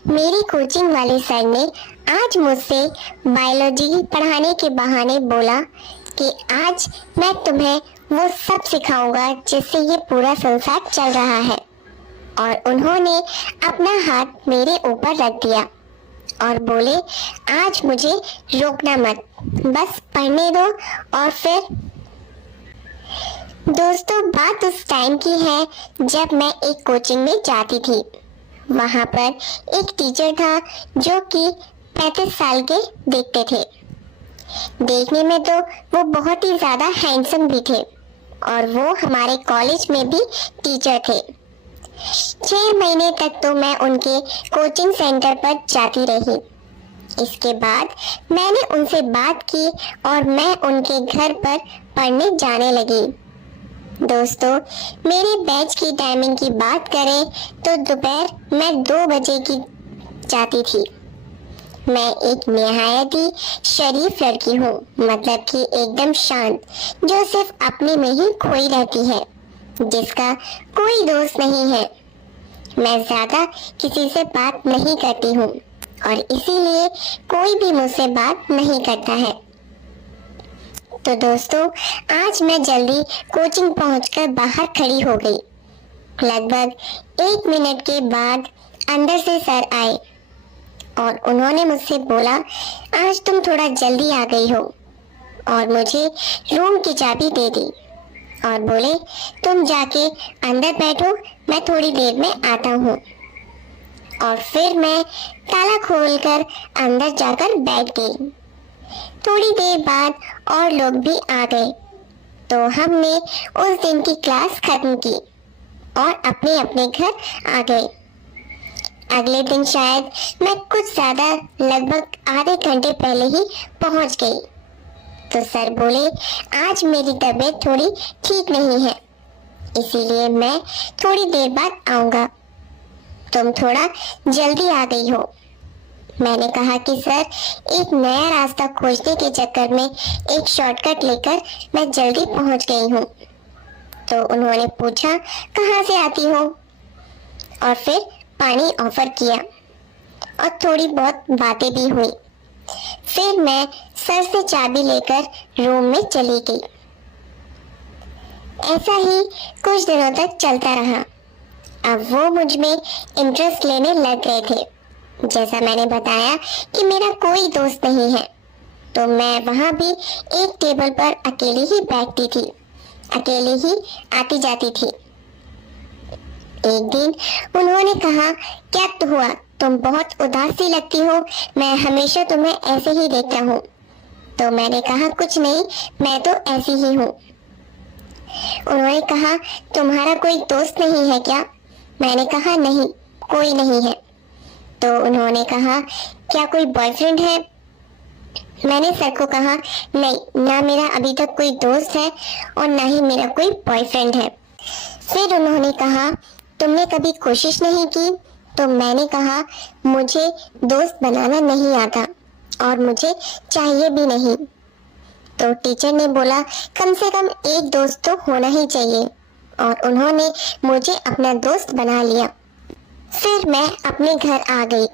मेरी कोचिंग वाले सर ने आज मुझसे बायोलॉजी पढ़ाने के बहाने बोला कि आज मैं तुम्हें वो सब सिखाऊंगा जिससे ये पूरा संसार चल रहा है। और उन्होंने अपना हाथ मेरे ऊपर रख दिया और बोले, आज मुझे रोकना मत, बस पढ़ने दो। और फिर दोस्तों, बात उस टाइम की है जब मैं एक कोचिंग में जाती थी। वहां पर एक टीचर था जो कि 35 साल के दिखते थे। देखने में तो वो बहुत ही ज्यादा हैंडसम भी थे और वो हमारे कॉलेज में भी टीचर थे। 6 महीने तक तो मैं उनके कोचिंग सेंटर पर जाती रही। इसके बाद मैंने उनसे बात की और मैं उनके घर पर पढ़ने जाने लगी। दोस्तों, मेरे बैच की टाइमिंग की बात करें तो दोपहर मैं 2 बजे की जाती थी। मैं एक निहायत ही शरीफ लड़की हूँ, मतलब कि एकदम शांत, जो सिर्फ अपने में ही खोई रहती है, जिसका कोई दोस्त नहीं है। मैं ज्यादा किसी से बात नहीं करती हूँ और इसीलिए कोई भी मुझसे बात नहीं करता है। तो दोस्तों, आज मैं जल्दी कोचिंग पहुंचकर बाहर खड़ी हो गई। लगभग 1 मिनट के बाद अंदर से सर आए और उन्होंने मुझसे बोला, आज तुम थोड़ा जल्दी आ गई हो, और मुझे रूम की चाबी दे दी और बोले, तुम जाके अंदर बैठो, मैं थोड़ी देर में आता हूँ। और फिर मैं ताला खोलकर अंदर जाकर बैठ गई। थोड़ी देर बाद और लोग भी आ गए, तो हमने उस दिन की क्लास खत्म की और अपने अपने घर आ गए। अगले दिन शायद मैं कुछ ज्यादा, लगभग आधे घंटे पहले ही पहुंच गई। तो सर बोले, आज मेरी तबीयत थोड़ी ठीक नहीं है, इसीलिए मैं थोड़ी देर बाद आऊंगा। तुम थोड़ा जल्दी आ गई हो। मैंने कहा कि सर, एक नया रास्ता खोजने के चक्कर में एक शॉर्टकट लेकर मैं जल्दी पहुंच गई हूँ। तो उन्होंने पूछा, कहाँ से आती हो? और फिर पानी ऑफर किया और थोड़ी बहुत बातें भी हुई। फिर मैं सर से चाबी लेकर रूम में चली गई। ऐसा ही कुछ दिनों तक चलता रहा। अब वो मुझ में इंटरेस्ट लेने लग गए थे। जैसा मैंने बताया कि मेरा कोई दोस्त नहीं है, तो मैं वहां भी एक टेबल पर अकेली ही बैठती थी, अकेले ही आती जाती थी। एक दिन उन्होंने कहा, क्या हुआ, तुम बहुत उदास सी लगती हो, मैं हमेशा तुम्हें ऐसे ही देखता हूँ। तो मैंने कहा, कुछ नहीं, मैं तो ऐसी ही हूँ। उन्होंने कहा, तुम्हारा कोई दोस्त नहीं है क्या? मैंने कहा, नहीं, कोई नहीं है। तो उन्होंने कहा, क्या कोई बॉयफ्रेंड है? मैंने सर को कहा, नहीं, ना मेरा अभी तक कोई दोस्त है और ना ही मेरा कोई बॉयफ्रेंड है। फिर उन्होंने कहा, तुमने कभी कोशिश नहीं की? तो मैंने कहा, मुझे दोस्त बनाना नहीं आता और मुझे चाहिए भी नहीं। तो टीचर ने बोला, कम से कम एक दोस्त तो होना ही चाहिए, और उन्होंने मुझे अपना दोस्त बना लिया। फिर मैं अपने घर आ गई।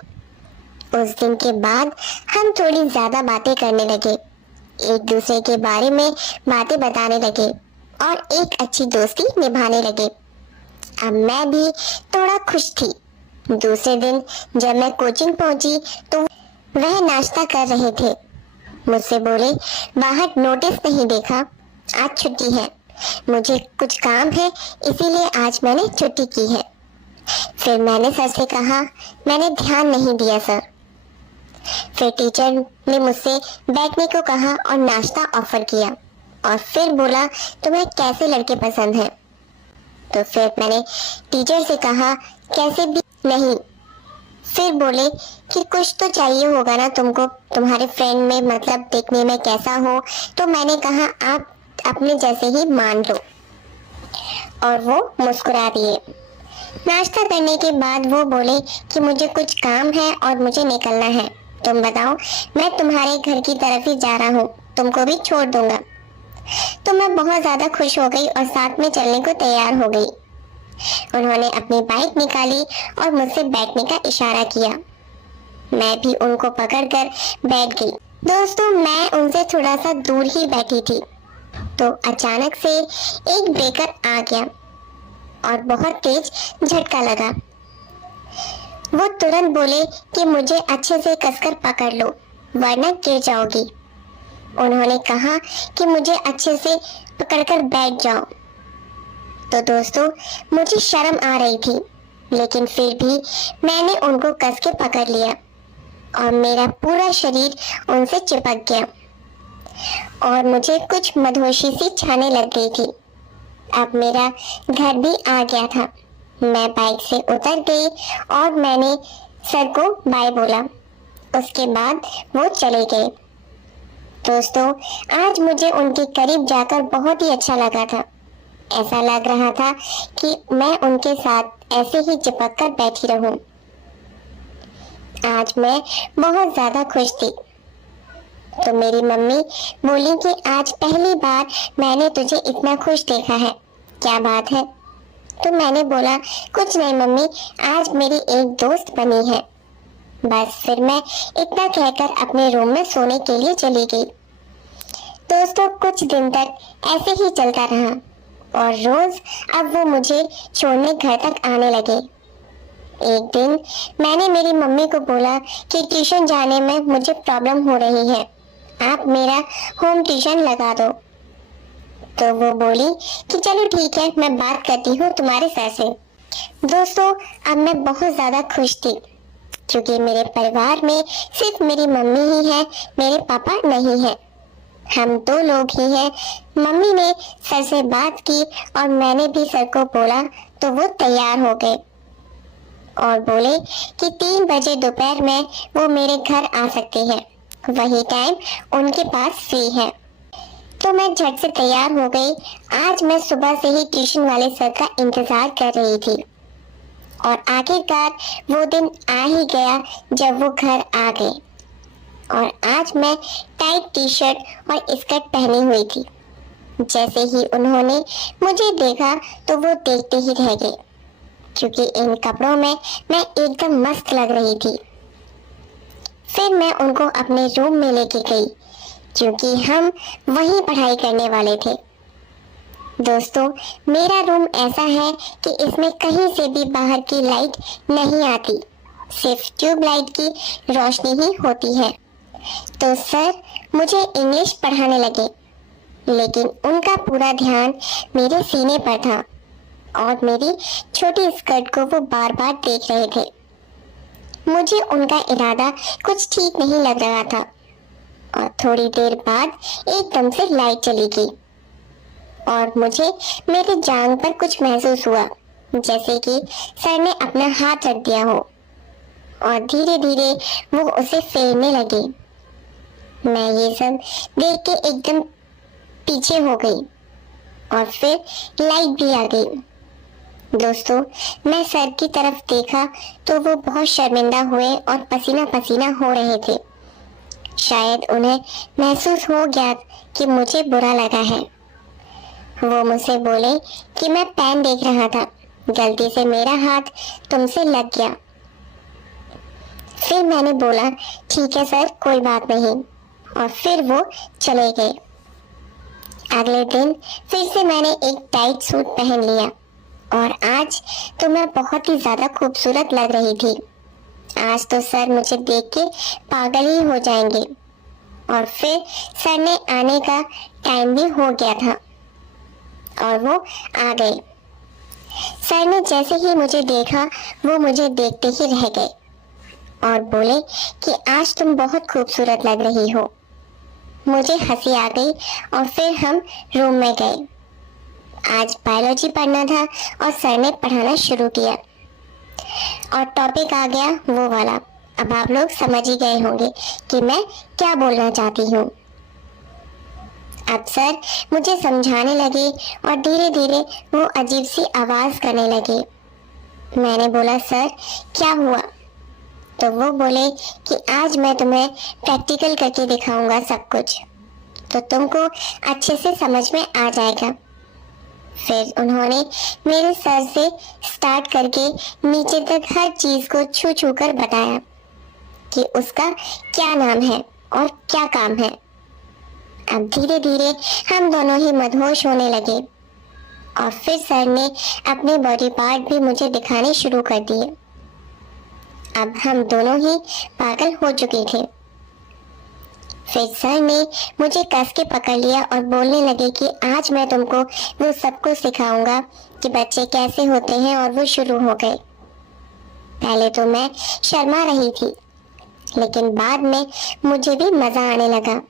उस दिन के बाद हम थोड़ी ज्यादा बातें करने लगे, एक दूसरे के बारे में बातें बताने लगे और एक अच्छी दोस्ती निभाने लगे। अब मैं भी थोड़ा खुश थी। दूसरे दिन जब मैं कोचिंग पहुंची तो वह नाश्ता कर रहे थे। मुझसे बोले, बाहर नोटिस नहीं देखा, आज छुट्टी है, मुझे कुछ काम है, इसीलिए आज मैंने छुट्टी की है। फिर मैंने सर से कहा, मैंने ध्यान नहीं दिया सर। फिर टीचर ने मुझसे बैठने को कहा और नाश्ता ऑफर किया और फिर बोला, तुम्हें कैसे लड़के पसंद हैं? तो फिर मैंने टीचर से कहा, कैसे भी नहीं। फिर बोले कि कुछ तो चाहिए होगा ना तुमको, तुम्हारे फ्रेंड में, मतलब देखने में कैसा हो? तो मैंने कहा, आप अपने जैसे ही मान लो। और वो मुस्कुरा दिए। नाश्ता करने के बाद वो बोले कि मुझे कुछ काम है और मुझे निकलना है, तुम बताओ, मैं तुम्हारे घर की तरफ ही जा रहा हूँ, तुमको भी छोड़ दूंगा। तो मैं बहुत ज्यादा खुश हो गई और साथ में चलने को तैयार हो गई। उन्होंने अपनी बाइक निकाली और मुझसे बैठने का इशारा किया मैं भी उनको पकड़कर बैठ गई। दोस्तों, मैं उनसे थोड़ा सा दूर ही बैठी थी तो अचानक से एक ब्रेकर आ गया और बहुत तेज झटका लगा। वो तुरंत बोले कि मुझे अच्छे से कसकर पकड़ लो वरना गिर जाओगी। उन्होंने कहा कि मुझे अच्छे से पकड़कर बैठ जाओ। तो दोस्तों, मुझे शर्म आ रही थी, लेकिन फिर भी मैंने उनको कस के पकड़ लिया और मेरा पूरा शरीर उनसे चिपक गया और मुझे कुछ मदहोशी सी छाने लग गई थी। अब मेरा घर भी आ गया था। मैं बाइक से उतर गई और मैंने सर को बाय बोला। उसके बाद वो चले गए। दोस्तों, आज मुझे उनके करीब जाकर बहुत ही अच्छा लगा था। ऐसा लग रहा था कि मैं उनके साथ ऐसे ही चिपक कर बैठी रहूं। आज मैं बहुत ज्यादा खुश थी। तो मेरी मम्मी बोली कि आज पहली बार मैंने तुझे इतना खुश देखा है, क्या बात है? तो मैंने बोला, कुछ नहीं मम्मी, आज मेरी एक दोस्त बनी है। बस फिर मैं इतना कहकर अपने रूम में सोने के लिए चली गई। दोस्तों, कुछ दिन तक ऐसे ही चलता रहा और रोज अब वो मुझे छोड़ने घर तक आने लगे। एक दिन मैंने मेरी मम्मी को बोला कि ट्यूशन जाने में मुझे प्रॉब्लम हो रही है, आप मेरा होम ट्यूशन लगा दो। तो वो बोली कि चलो ठीक है, मैं बात करती हूँ तुम्हारे सर से। दोस्तों, अब मैं बहुत ज़्यादा खुश थी क्योंकि मेरे परिवार में सिर्फ मेरी मम्मी ही है, मेरे पापा नहीं है। हम दो लोग ही हैं। मम्मी ने सर से बात की और मैंने भी सर को बोला तो वो तैयार हो गए और बोले कि 3 बजे दोपहर में वो मेरे घर आ सकते हैं, वही टाइम उनके पास फ्री है। तो मैं झट से तैयार हो गई। आज मैं सुबह से ही ट्यूशन वाले सर का इंतजार कर रही थी और आखिरकार वो दिन आ ही गया जब वो घर आ गए। और आज मैं टाइट टी शर्ट और स्कर्ट पहनी हुई थी। जैसे ही उन्होंने मुझे देखा तो वो देखते ही रह गए क्योंकि इन कपड़ों में मैं एकदम मस्त लग रही थी। फिर मैं उनको अपने रूम में लेके गई क्योंकि हम वहीं पढ़ाई करने वाले थे। दोस्तों, मेरा रूम ऐसा है कि इसमें कहीं से भी बाहर की लाइट नहीं आती, सिर्फ ट्यूबलाइट की रोशनी ही होती है। तो सर मुझे इंग्लिश पढ़ाने लगे, लेकिन उनका पूरा ध्यान मेरे सीने पर था और मेरी छोटी स्कर्ट को वो बार बार देख रहे थे। मुझे उनका इरादा कुछ ठीक नहीं लग रहा था और थोड़ी देर बाद एकदम से लाइट चली गई और मुझे मेरे जांघ पर कुछ महसूस हुआ, जैसे कि सर ने अपना हाथ रख दिया हो और धीरे धीरे वो उसे फेरने लगे। मैं ये सब देख के एकदम पीछे हो गई और फिर लाइट भी आ गई। दोस्तों, मैं सर की तरफ देखा तो वो बहुत शर्मिंदा हुए और पसीना पसीना हो रहे थे। शायद उन्हें महसूस हो गया कि मुझे बुरा लगा है। वो मुझसे बोले कि मैं पेन देख रहा था, गलती से मेरा हाथ तुमसे लग गया। फिर मैंने बोला, ठीक है सर, कोई बात नहीं, और फिर वो चले गए। अगले दिन फिर से मैंने एक टाइट सूट पहन लिया और आज तो मैं बहुत ही ज्यादा खूबसूरत लग रही थी। आज तो सर मुझे देख के पागल ही हो जाएंगे। और फिर सर ने आने का टाइम भी हो गया था और वो आ गए। सर ने जैसे ही मुझे देखा वो मुझे देखते ही रह गए और बोले कि आज तुम बहुत खूबसूरत लग रही हो। मुझे हंसी आ गई और फिर हम रूम में गए। आज बायोलॉजी पढ़ना था और सर ने पढ़ाना शुरू किया और टॉपिक आ गया वो वाला। अब आप लोग समझ ही गए होंगे कि मैं क्या बोलना चाहती हूँ। अब सर मुझे समझाने लगे और धीरे धीरे वो अजीब सी आवाज करने लगे। मैंने बोला, सर क्या हुआ? तो वो बोले कि आज मैं तुम्हें प्रैक्टिकल करके दिखाऊंगा सब कुछ, तो तुमको अच्छे से समझ में आ जाएगा। फिर उन्होंने मेरे सर से स्टार्ट करके नीचे तक हर चीज को छू छू कर बताया कि उसका क्या नाम है और क्या काम है। अब धीरे धीरे हम दोनों ही मदहोश होने लगे और फिर सर ने अपने बॉडी पार्ट भी मुझे दिखाने शुरू कर दिए। अब हम दोनों ही पागल हो चुके थे। फिर सर ने मुझे कस के पकड़ लिया और बोलने लगे कि आज मैं तुमको वो सब कुछ सिखाऊंगा कि बच्चे कैसे होते हैं, और वो शुरू हो गए। पहले तो मैं शर्मा रही थी, लेकिन बाद में मुझे भी मजा आने लगा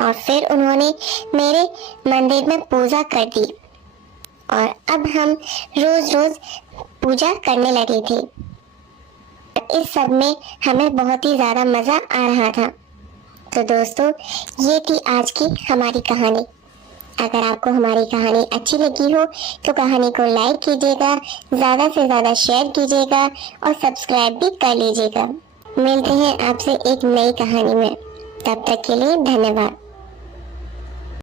और फिर उन्होंने मेरे मंदिर में पूजा कर दी और अब हम रोज रोज पूजा करने लगे थे। इस सब में हमें बहुत ही ज्यादा मजा आ रहा था। तो दोस्तों, ये थी आज की हमारी कहानी। अगर आपको हमारी कहानी अच्छी लगी हो तो कहानी को लाइक कीजिएगा, ज़्यादा से ज़्यादा शेयर कीजिएगा और सब्सक्राइब भी कर लीजिएगा। मिलते हैं आपसे एक नई कहानी में, तब तक के लिए धन्यवाद।